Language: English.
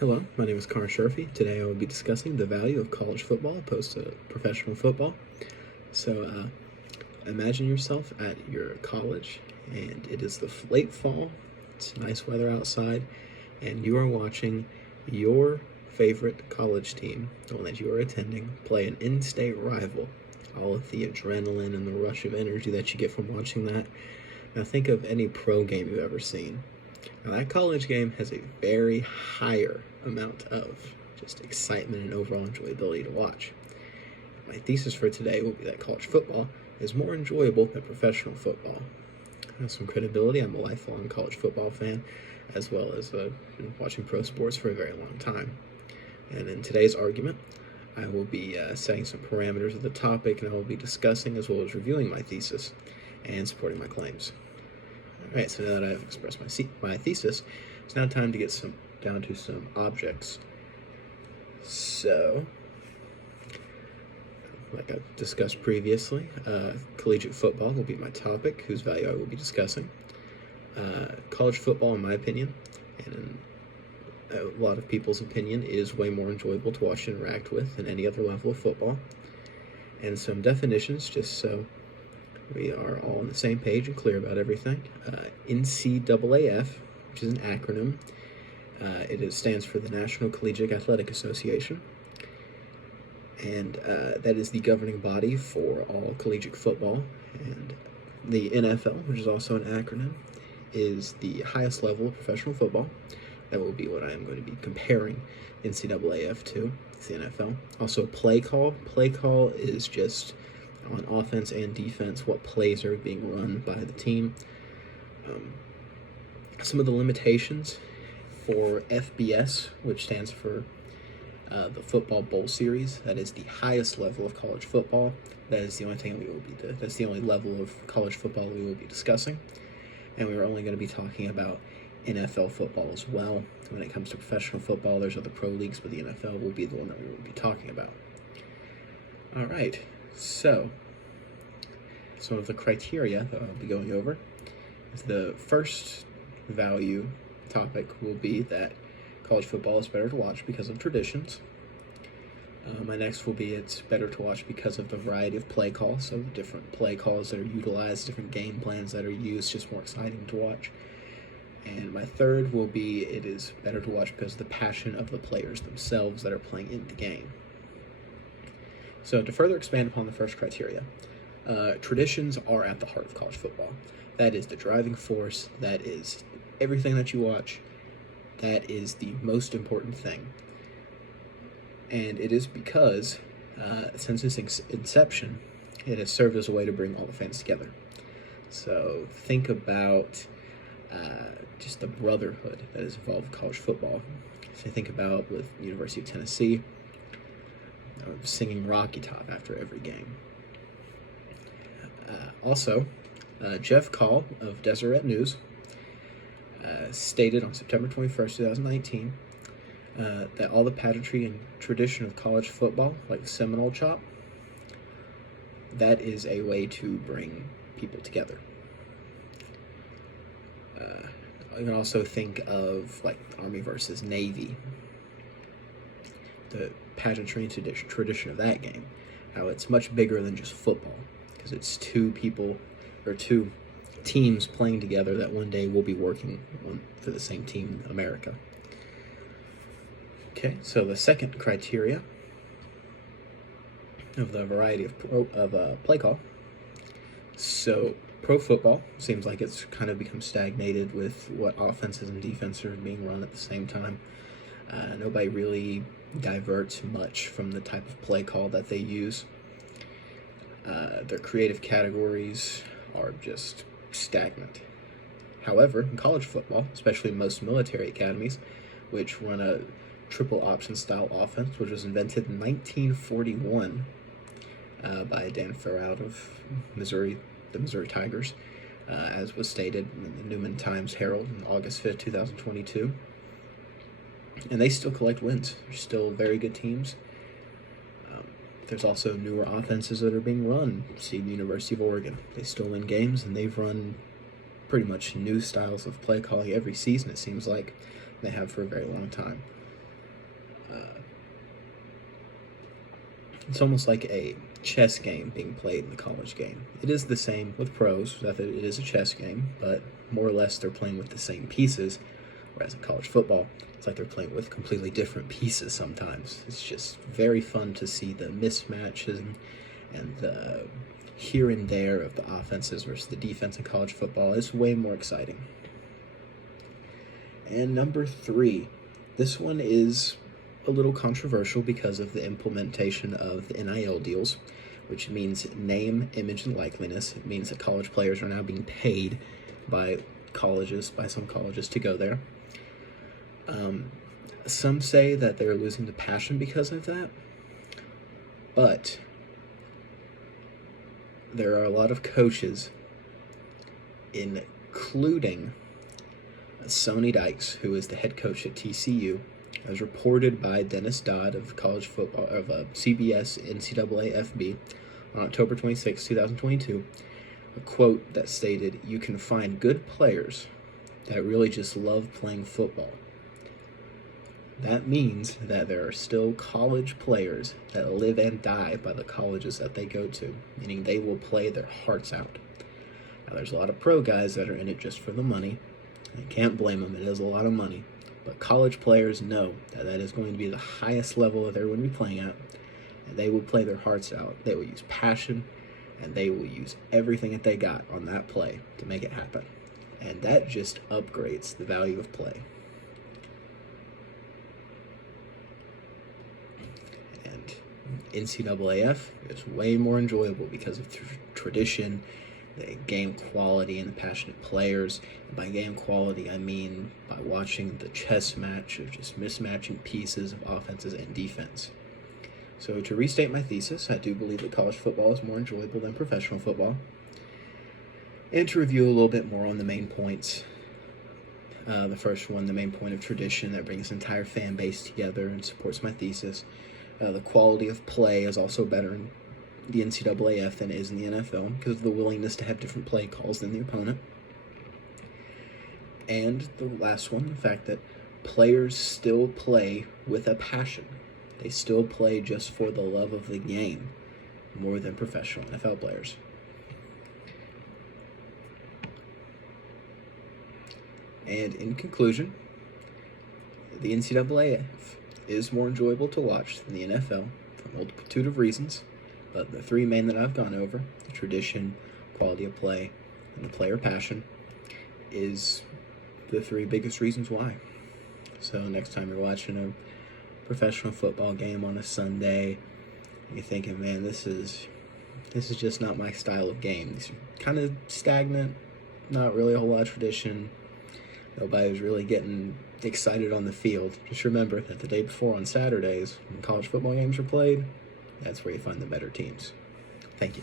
Hello, my name is Sherfey. Today I will be discussing the value of college football opposed to professional football. So, imagine yourself at your college, and it is the late fall. It's nice weather outside, and you are watching your favorite college team, the one that you are attending, play an in-state rival. All of the adrenaline and the rush of energy that you get from watching that. Now think of any pro game you've ever seen. Now that college game has a very higher amount of just excitement and overall enjoyability to watch. My thesis for today will be that college football is more enjoyable than professional football. I have some credibility. I'm a lifelong college football fan, as well as been watching pro sports for a very long time. And in today's argument, I will be setting some parameters of the topic, and I will be discussing as well as reviewing my thesis and supporting my claims. Alright, so now that I've expressed my thesis, it's now time to get down to some objects. So, like I've discussed previously, collegiate football will be my topic, whose value I will be discussing. College football, in my opinion, and in a lot of people's opinion, is way more enjoyable to watch and interact with than any other level of football. And some definitions, just so we are all on the same page and clear about everything. NCAAF, which is an acronym. It stands for the National Collegiate Athletic Association. And that is the governing body for all collegiate football. And the NFL, which is also an acronym, is the highest level of professional football. That will be what I am going to be comparing NCAAF to. It's the NFL. Also, play call. Play call is just on offense and defense, what plays are being run by the team. Some of the limitations for FBS, which stands for the Football Bowl Series, that is the highest level of college football. That is the only thing that's the only level of college football we will be discussing. And we're only going to be talking about NFL football as well. When it comes to professional football, there's other pro leagues, but the NFL will be the one that we will be talking about. All right. So, some of the criteria that I'll be going over is the first value topic will be that college football is better to watch because of traditions. My next will be it's better to watch because of the variety of play calls, so the different play calls that are utilized, different game plans that are used, just more exciting to watch. And my third will be it is better to watch because of the passion of the players themselves that are playing in the game. So to further expand upon the first criteria, traditions are at the heart of college football. That is the driving force. That is everything that you watch. That is the most important thing. And it is because, since its inception, it has served as a way to bring all the fans together. So think about just the brotherhood that is involved with college football. So think about with University of Tennessee, singing Rocky Top after every game. Also, Jeff Call of Deseret News stated on September 21st, 2019, that all the pageantry and tradition of college football, like the Seminole Chop, that is a way to bring people together. You can also think of like Army versus Navy, the pageantry and tradition of that game, how it's much bigger than just football, because it's two teams playing together that one day will be working for the same team in America. Okay, so the second criteria of the variety of play call. So pro football seems like it's kind of become stagnated with what offenses and defenses are being run at the same time. Nobody really diverts much from the type of play call that they use. Their creative categories are just stagnant. However, in college football, especially most military academies, which run a triple option style offense, which was invented in 1941 by Dan Farrow of Missouri, the Missouri Tigers, as was stated in the Newman Times Herald on August 5th, 2022. And they still collect wins. They're still very good teams. There's also newer offenses that are being run. See the University of Oregon. They still win games, and they've run pretty much new styles of play calling every season, it seems like. They have for a very long time. It's almost like a chess game being played in the college game. It is the same with pros, that it is a chess game, but more or less they're playing with the same pieces, whereas in college football, it's like they're playing with completely different pieces sometimes. It's just very fun to see the mismatches and the here and there of the offenses versus the defense in college football. It's way more exciting. And number 3, this one is a little controversial because of the implementation of the NIL deals, which means name, image, and likeliness. It means that college players are now being paid by some colleges to go there. Some say that they're losing the passion because of that, but there are a lot of coaches, including Sonny Dykes, who is the head coach at TCU, as reported by Dennis Dodd of college football of CBS NCAA FB on October 26, 2022, a quote that stated, "You can find good players that really just love playing football." That means that there are still college players that live and die by the colleges that they go to, meaning they will play their hearts out. Now, there's a lot of pro guys that are in it just for the money. I can't blame them. It is a lot of money. But college players know that that is going to be the highest level that they're going to be playing at, and they will play their hearts out. They will use passion, and they will use everything that they got on that play to make it happen. And that just upgrades the value of play. And NCAAF is way more enjoyable because of tradition, the game quality, and the passionate players. And by game quality, I mean by watching the chess match of just mismatching pieces of offenses and defense. So to restate my thesis, I do believe that college football is more enjoyable than professional football. And to review a little bit more on the main points. The first one, the main point of tradition that brings the entire fan base together and supports my thesis. The quality of play is also better in the NCAAF than it is in the NFL because of the willingness to have different play calls than the opponent. And the last one, the fact that players still play with a passion. They still play just for the love of the game more than professional NFL players. And in conclusion, the NCAAF is more enjoyable to watch than the NFL for a multitude of reasons. But the 3 main that I've gone over, the tradition, quality of play, and the player passion, is the 3 biggest reasons why. So next time you're watching a professional football game on a Sunday, you're thinking, man, this is just not my style of game. These are kind of stagnant, not really a whole lot of tradition. Nobody's really getting excited on the field. Just remember that the day before on Saturdays, when college football games are played, that's where you find the better teams. Thank you.